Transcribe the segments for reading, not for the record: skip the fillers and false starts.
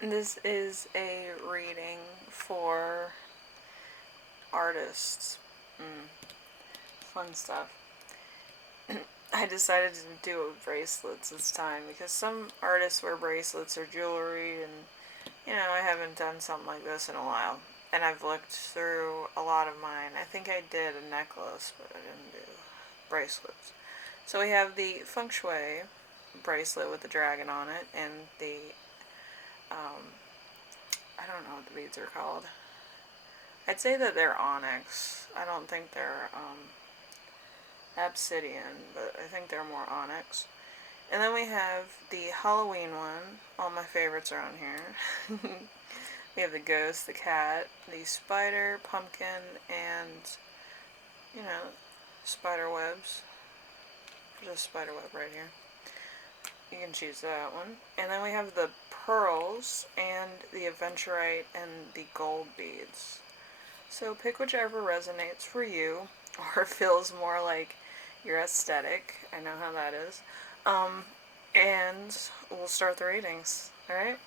This is a reading for artists. Fun stuff. I decided to do bracelets this time because some artists wear bracelets or jewelry, and I haven't done something like this in a while. And I've looked through a lot of mine. I think I did a necklace, but I didn't do bracelets. So we have the Feng Shui bracelet with the dragon on it, and the I don't know what the beads are called. I'd say that they're onyx. I don't think they're obsidian, but I think they're more onyx. And then we have the Halloween one. All my favorites are on here. We have the ghost, the cat, the spider, pumpkin, and, spider webs. There's a spider web right here. You can choose that one. And then we have the pearls and the adventurite and the gold beads. So pick whichever resonates for you or feels more like your aesthetic. I know how that is. And we'll start the readings. Alright?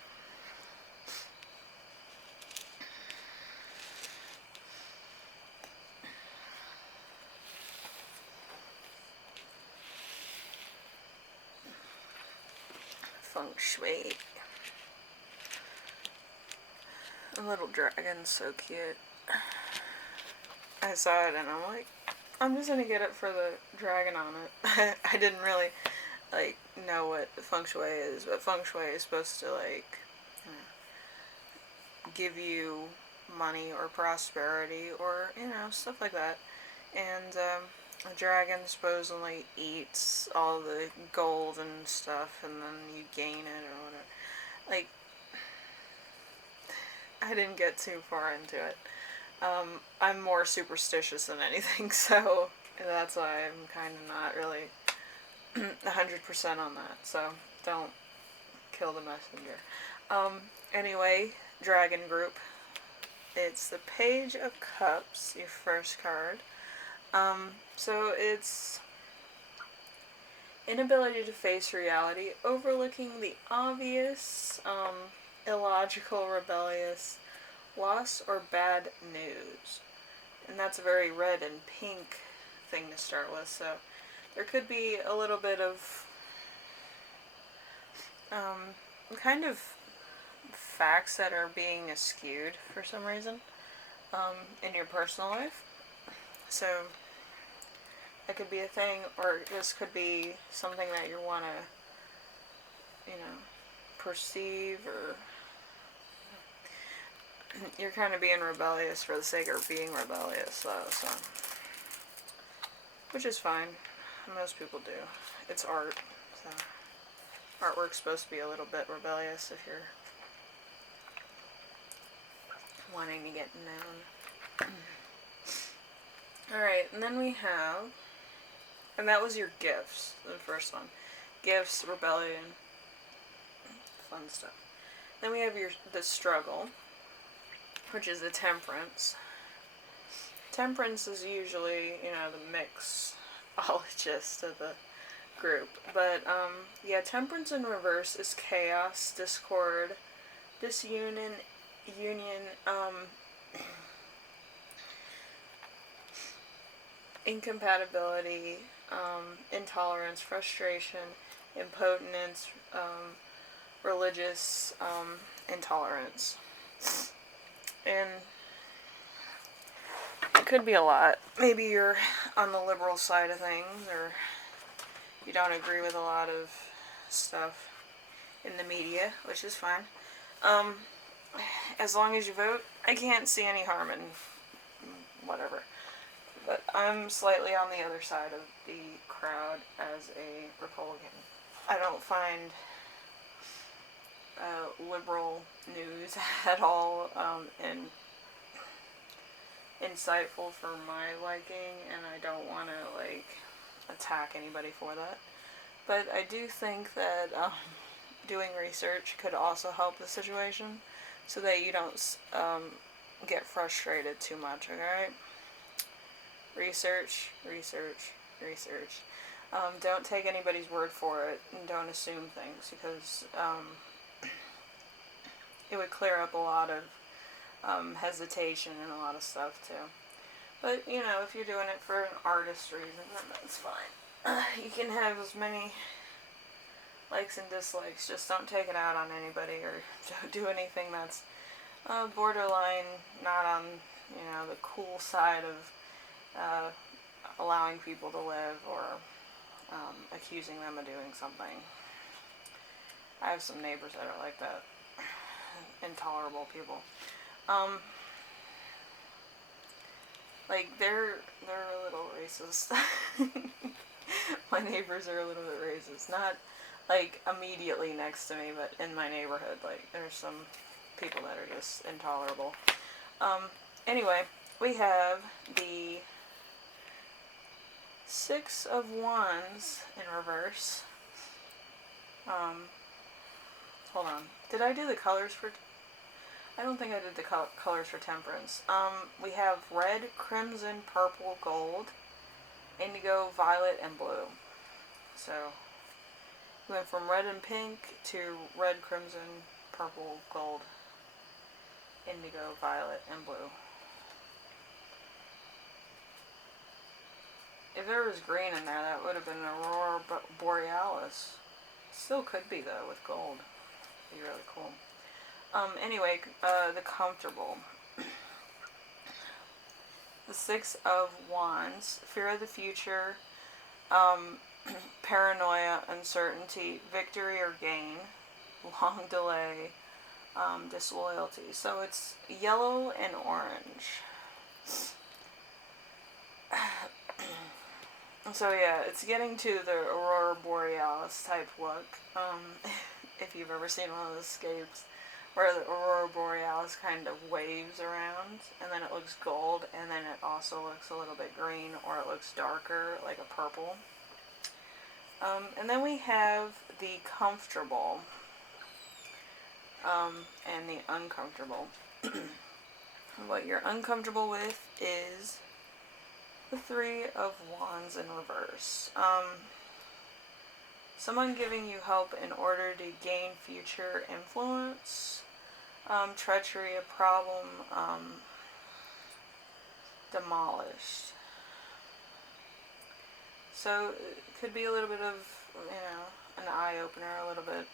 Feng Shui. A little dragon, so cute. I saw it and I'm like, I'm just gonna get it for the dragon on it. I didn't really know what feng shui is, but feng shui is supposed to give you money or prosperity or stuff like that. And a dragon supposedly eats all the gold and stuff, and then you gain it or whatever. Like, I didn't get too far into it. I'm more superstitious than anything, so that's why I'm kind of not really 100% on that. So don't kill the messenger. Anyway, dragon group. It's the Page of Cups, your first card. So it's inability to face reality, overlooking the obvious, illogical, rebellious, loss, or bad news. And that's a very red and pink thing to start with, so there could be a little bit of kind of facts that are being eschewed for some reason in your personal life. So that could be a thing, or this could be something that you want to, perceive, or you're kind of being rebellious for the sake of being rebellious, so which is fine. Most people do. It's art, so artwork's supposed to be a little bit rebellious if you're wanting to get known. Alright, and then we have, and that was your gifts, the first one. Gifts, rebellion, fun stuff. Then we have the struggle, which is the temperance. Temperance is usually, the mixologist of the group. But, temperance in reverse is chaos, discord, disunion, incompatibility, intolerance, frustration, impotence, religious intolerance. And it could be a lot. Maybe you're on the liberal side of things, or you don't agree with a lot of stuff in the media, which is fine. As long as you vote, I can't see any harm in whatever. But I'm slightly on the other side of the crowd as a Republican. I don't find liberal news at all insightful for my liking, and I don't want to attack anybody for that. But I do think that doing research could also help the situation, so that you don't get frustrated too much. Okay? Research. Don't take anybody's word for it, and don't assume things, because it would clear up a lot of hesitation and a lot of stuff too. But, you know, if you're doing it for an artist reason, then that's fine. You can have as many likes and dislikes. Just don't take it out on anybody, or don't do anything that's borderline not on, you know, the cool side of allowing people to live, or accusing them of doing something. I have some neighbors that are like that. Intolerable people. Like, they're a little racist. My neighbors are a little bit racist. Not, like, immediately next to me, but in my neighborhood. Like, there's some people that are just intolerable. Anyway, we have the Six of Wands in reverse. Hold on. Did I do the colors for... I don't think I did the colors for Temperance. We have red, crimson, purple, gold, indigo, violet, and blue. So, we went from red and pink to red, crimson, purple, gold, indigo, violet, and blue. If there was green in there, that would have been Aurora Borealis. Still could be, though, with gold. Be really cool. Anyway, the comfortable. The Six of Wands, fear of the future, paranoia, uncertainty, victory or gain, long delay, disloyalty. So it's yellow and orange. So yeah, it's getting to the Aurora Borealis type look. If you've ever seen one of those scapes where the Aurora Borealis kind of waves around, and then it looks gold, and then it also looks a little bit green, or it looks darker, like a purple. And then we have the comfortable, and the uncomfortable. What you're uncomfortable with is the Three of Wands in reverse. Someone giving you help in order to gain future influence, treachery, a problem, demolished. So it could be a little bit of, you know, an eye-opener, a little bit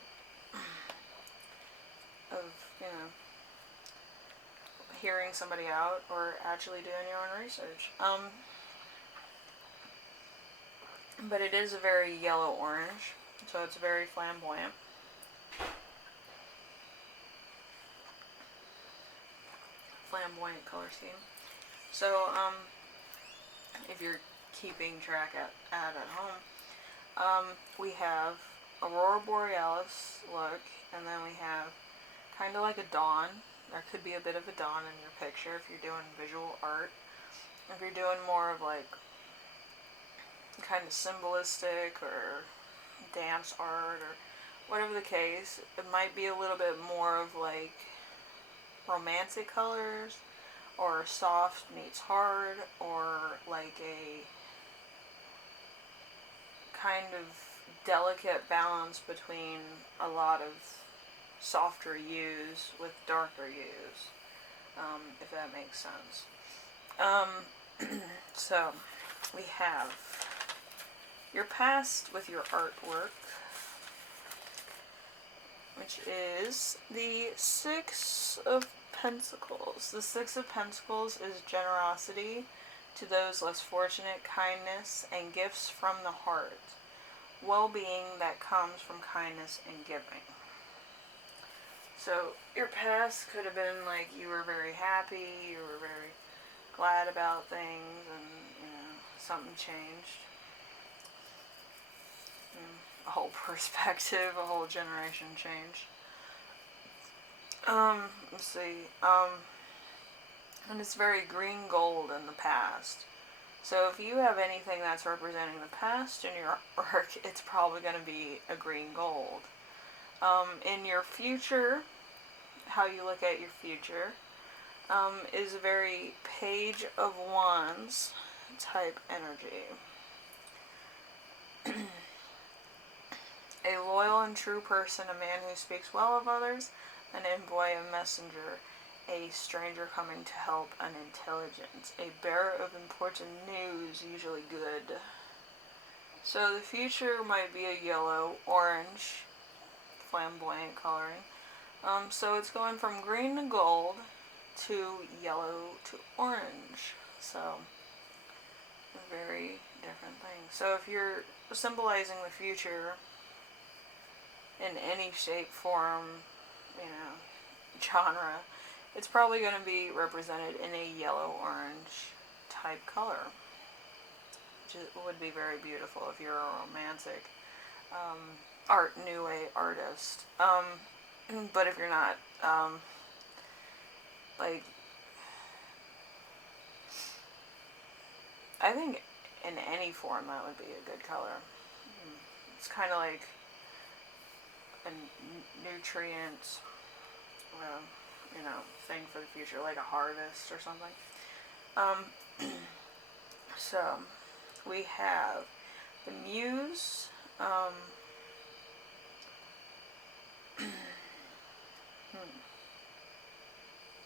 of, you know, hearing somebody out, or actually doing your own research. But it is a very yellow-orange, so it's very flamboyant. Flamboyant color scheme. So, if you're keeping track at home, we have Aurora Borealis look, and then we have kind of like a dawn. There could be a bit of a dawn in your picture if you're doing visual art. If you're doing more of like kind of symbolistic or dance art or whatever the case, it might be a little bit more of like romantic colors, or soft meets hard, or like a kind of delicate balance between a lot of softer hues with darker hues, if that makes sense. So we have your past with your artwork, which is the Six of Pentacles. The Six of Pentacles is generosity to those less fortunate, kindness, and gifts from the heart. Well-being that comes from kindness and giving. So your past could have been like you were very happy, you were very glad about things, and you know, something changed. A whole perspective, a whole generation changed. Let's see. And it's very green gold in the past. So if you have anything that's representing the past in your artwork, it's probably going to be a green gold. In your future, how you look at your future, is a very Page of Wands type energy. A loyal and true person, a man who speaks well of others, an envoy, a messenger, a stranger coming to help, an intelligence, a bearer of important news, usually good. So the future might be a yellow, orange, flamboyant coloring. So it's going from green to gold to yellow to orange. So very different things. So if you're symbolizing the future in any shape, form, genre, it's probably going to be represented in a yellow-orange type color, which would be very beautiful if you're a romantic new age artist. But if you're not, like, I think in any form that would be a good color. It's kind of like a nutrient, thing for the future, like a harvest or something. So we have the Muse.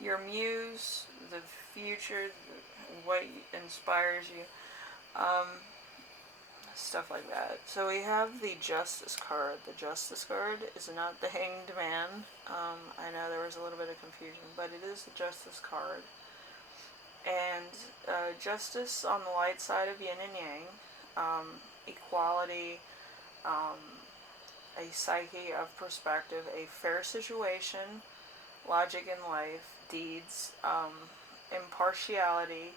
Your muse, the future, what inspires you, stuff like that. So we have the Justice card. The Justice card is not the Hanged Man. I know there was a little bit of confusion, but it is the Justice card. And justice on the light side of yin and yang, equality, a psyche of perspective, a fair situation, logic in life, deeds, impartiality,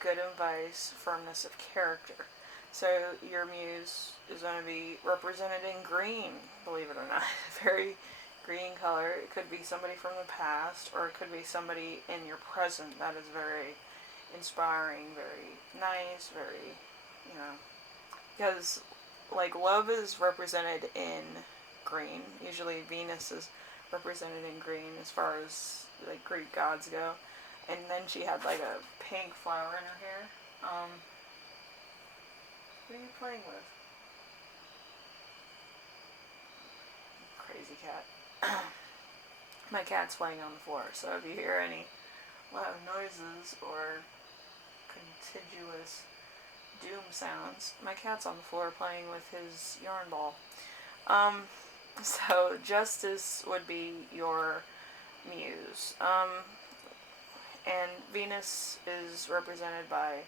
good advice, firmness of character. So your muse is going to be represented in green, believe it or not. Very green color. It could be somebody from the past, or it could be somebody in your present that is very inspiring, very nice, very, because like love is represented in green. Usually Venus is represented in green as far as like Greek gods go. And then she had like a pink flower in her hair. What are you playing with? Crazy cat. My cat's playing on the floor, so if you hear any loud noises or contiguous doom sounds, my cat's on the floor playing with his yarn ball. So justice would be your muse. And Venus is represented by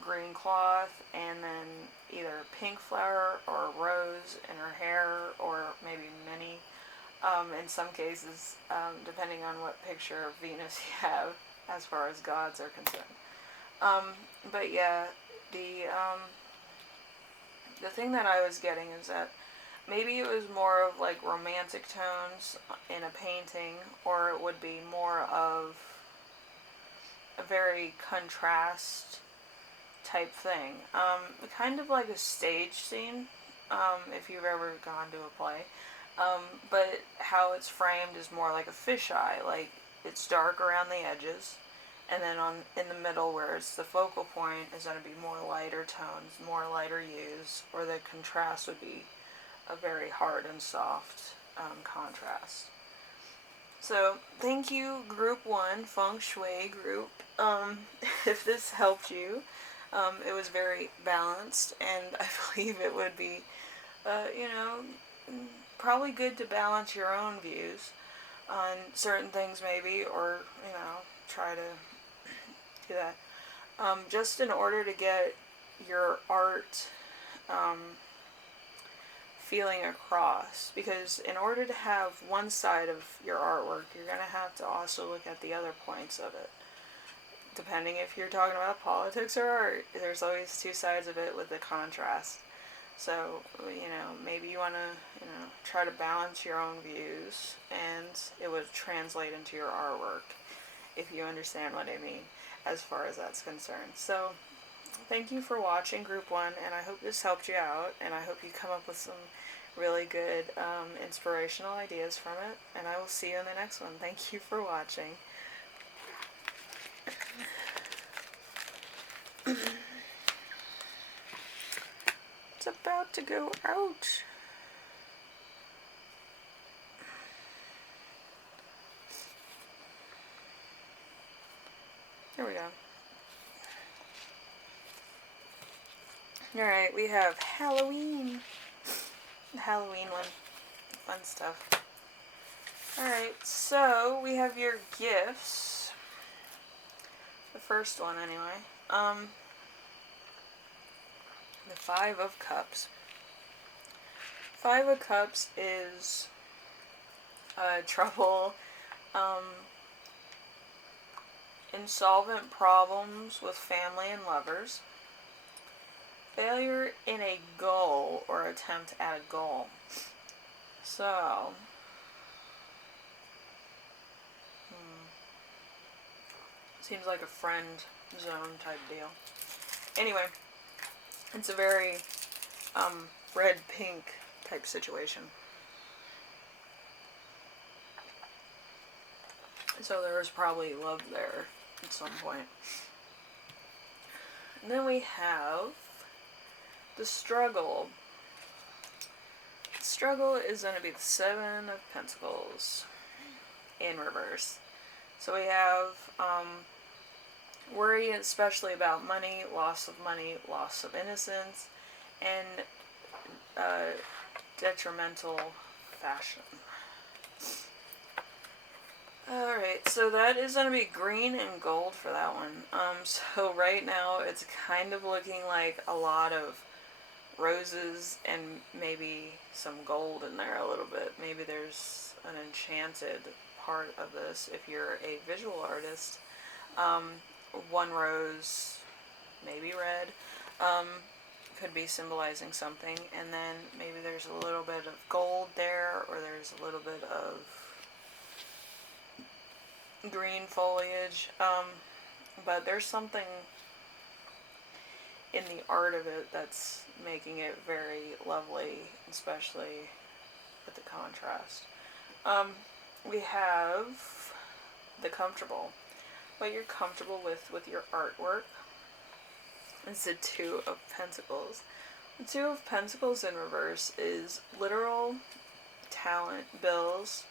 green cloth, and then either pink flower or rose in her hair, or maybe many. In some cases, depending on what picture of Venus you have, as far as gods are concerned. But yeah, the thing that I was getting is that maybe it was more of like romantic tones in a painting, or it would be more of a very contrast type thing. Kind of like a stage scene, if you've ever gone to a play. But how it's framed is more like a fisheye, like it's dark around the edges, and then in the middle, where it's the focal point, is going to be more lighter tones, more lighter hues, or the contrast would be a very hard and soft contrast. So thank you, Group 1, Feng Shui Group. If this helped you, it was very balanced, and I believe it would be, probably good to balance your own views on certain things maybe, or, try to do that. Just in order to get your art feeling across, because in order to have one side of your artwork, you're going to have to also look at the other points of it. Depending if you're talking about politics or art, there's always two sides of it with the contrast. So, maybe you want to, try to balance your own views, and it would translate into your artwork, if you understand what I mean, as far as that's concerned. So, thank you for watching, Group 1, and I hope this helped you out, and I hope you come up with some really good inspirational ideas from it, and I will see you in the next one. Thank you for watching. It's about to go out. Here we go. Alright, we have Halloween. The Halloween one. Fun stuff. Alright, so we have your gifts. The first one, anyway. The Five of Cups. Five of Cups is trouble, insolvent problems with family and lovers, failure in a goal or attempt at a goal. So, seems like a friend zone type deal. Anyway, it's a very red-pink type situation. So there was probably love there at some point. And then we have the struggle. The struggle is going to be the Seven of Pentacles in reverse. So we have worry, especially about money, loss of innocence, and detrimental fashion. Alright, so that is going to be green and gold for that one. So right now it's kind of looking like a lot of roses and maybe some gold in there a little bit. Maybe there's an enchanted part of this if you're a visual artist. One rose, maybe red, could be symbolizing something, and then maybe there's a little bit of gold there, or there's a little bit of green foliage, but there's something in the art of it that's making it very lovely, especially with the contrast. We have the comfortable. What you're comfortable with your artwork is the Two of Pentacles. The Two of Pentacles in reverse is literal talent, bills,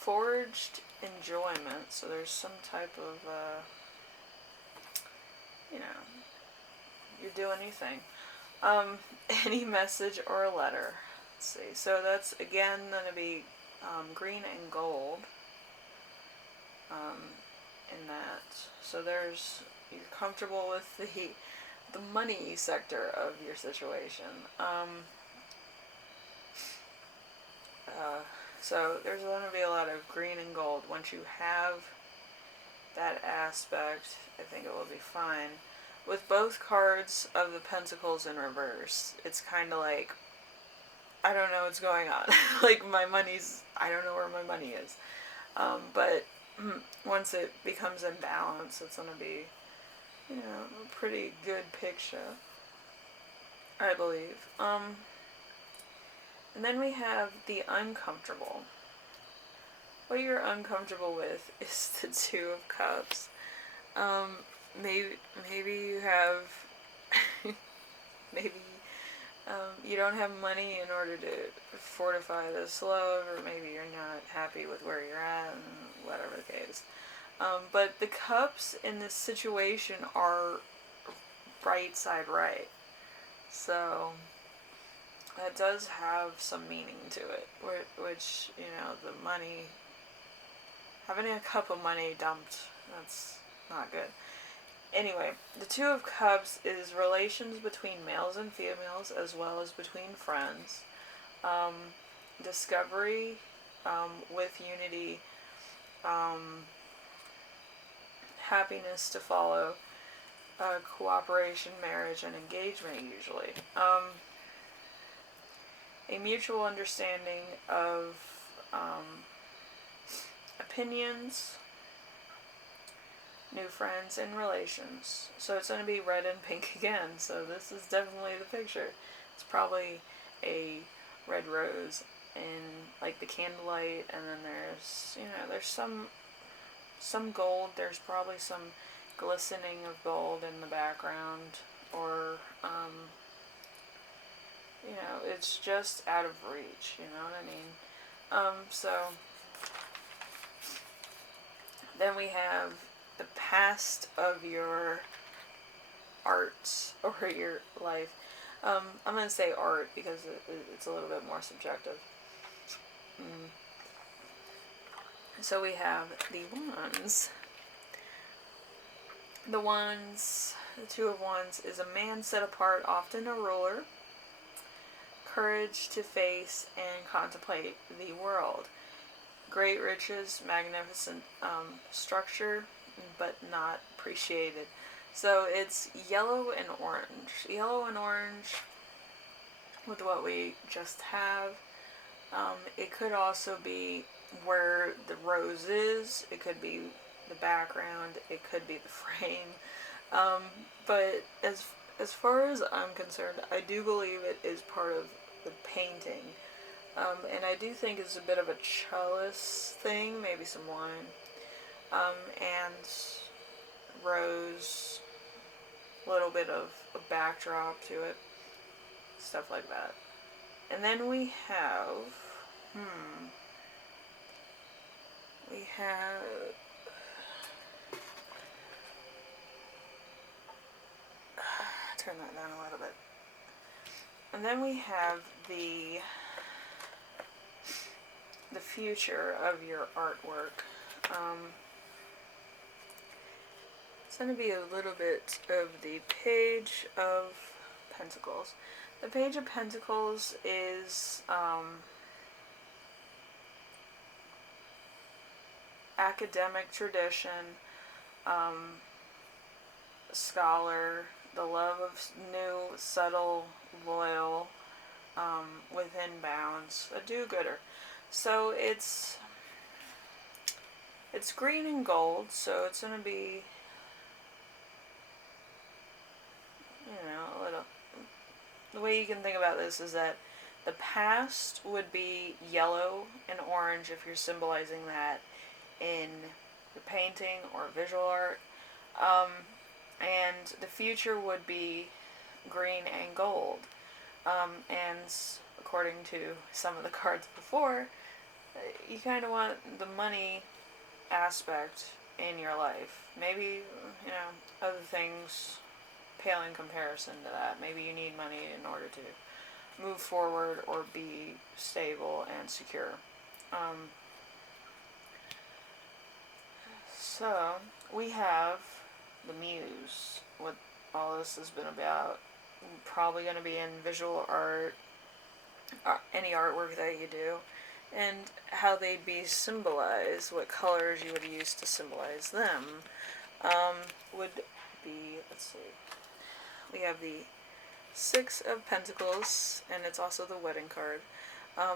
forged enjoyment, so there's some type of, you're doing anything. Any message or a letter. Let's see, so that's again going to be green and gold in that. So there's, you're comfortable with the money sector of your situation. So there's going to be a lot of green and gold. Once you have that aspect, I think it will be fine. With both cards of the Pentacles in reverse, it's kind of like, I don't know what's going on. Like my money's, I don't know where my money is. But once it becomes in balance, it's going to be, a pretty good picture, I believe. And then we have the uncomfortable. What you're uncomfortable with is the Two of Cups. Maybe you have, maybe you don't have money in order to fortify this love, or maybe you're not happy with where you're at, and whatever the case. But the cups in this situation are right side right. So that does have some meaning to it, which, the money, having a cup of money dumped, that's not good. Anyway, the Two of Cups is relations between males and females, as well as between friends. Discovery with unity, happiness to follow, cooperation, marriage, and engagement usually. A mutual understanding of opinions, new friends, and relations. So it's going to be red and pink again, so this is definitely the picture. It's probably a red rose in like the candlelight, and then there's, there's some gold. There's probably some glistening of gold in the background, or it's just out of reach, you know what I mean? So Then we have the past of your art or your life. I'm going to say art because it's a little bit more subjective. So we have the wands. The wands, the two of wands, is a man set apart, often a ruler. Courage to face and contemplate the world. Great riches, magnificent structure, but not appreciated. So it's yellow and orange. Yellow and orange with what we just have. It could also be where the rose is. It could be the background. It could be the frame. But as far as I'm concerned, I do believe it is part of the painting. And I do think it's a bit of a chalice thing, maybe some wine. And rose, a little bit of a backdrop to it, stuff like that. And then we have, turn that down a little bit. And then we have the future of your artwork. It's going to be a little bit of the Page of Pentacles. The Page of Pentacles is academic tradition, scholar, the love of new, subtle, loyal, within bounds, a do-gooder. So it's green and gold, so it's going to be, a little. The way you can think about this is that the past would be yellow and orange if you're symbolizing that in your painting or visual art. And the future would be green and gold. And according to some of the cards before, you kind of want the money aspect in your life. Maybe, other things pale in comparison to that. Maybe you need money in order to move forward or be stable and secure. So, we have the Muse, what all this has been about. Probably going to be in visual art, any artwork that you do, and how they'd be symbolized, what colors you would use to symbolize them, would be, let's see, we have the Six of Pentacles, and it's also the wedding card. I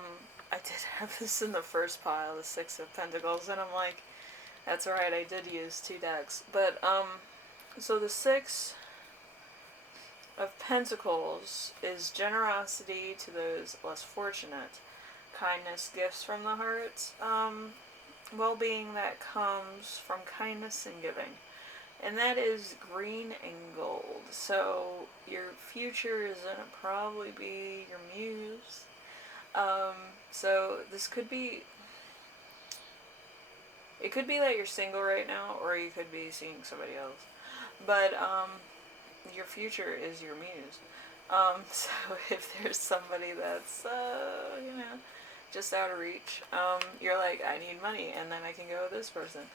did have this in the first pile, the Six of Pentacles, and I'm like, that's right, I did use 2 decks. But, so the Six of Pentacles is generosity to those less fortunate, kindness, gifts from the heart, well-being that comes from kindness and giving. And that is green and gold. So your future is going to probably be your muse. So this could be, it could be that you're single right now, or you could be seeing somebody else. But your future is your muse. So if there's somebody that's, just out of reach, you're like, I need money, and then I can go with this person.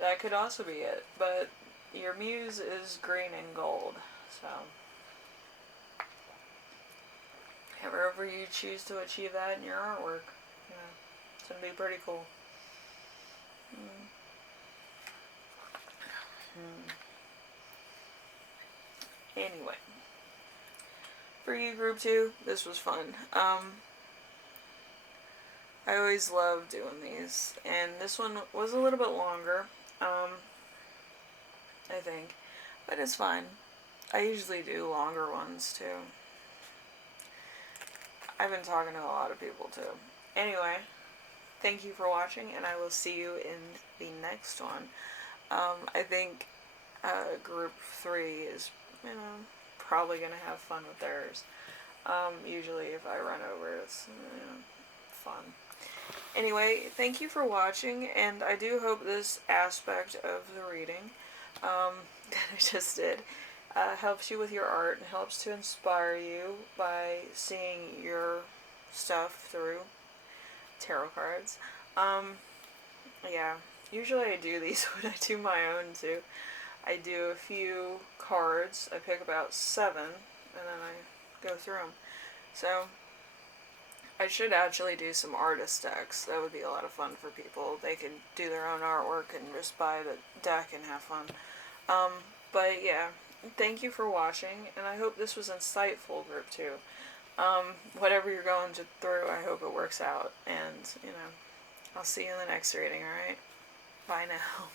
That could also be it. But your muse is green and gold. So however you choose to achieve that in your artwork, it's going to be pretty cool. Anyway, for you group 2, this was fun. I always love doing these, and this one was a little bit longer, I think, but it's fine. I usually do longer ones too. I've been talking to a lot of people too. Anyway, thank you for watching, and I will see you in the next one. I think group 3 is, probably going to have fun with theirs. Usually if I run over, it's, fun. Anyway, thank you for watching, and I do hope this aspect of the reading that I just did helps you with your art and helps to inspire you by seeing your stuff through tarot cards. Yeah, usually I do these when I do my own too. I do a few cards, I pick about 7, and then I go through them. So, I should actually do some artist decks. That would be a lot of fun for people. They could do their own artwork and just buy the deck and have fun. But yeah, thank you for watching, and I hope this was insightful, group 2. Whatever you're going through, I hope it works out, and, I'll see you in the next reading, alright? Bye now.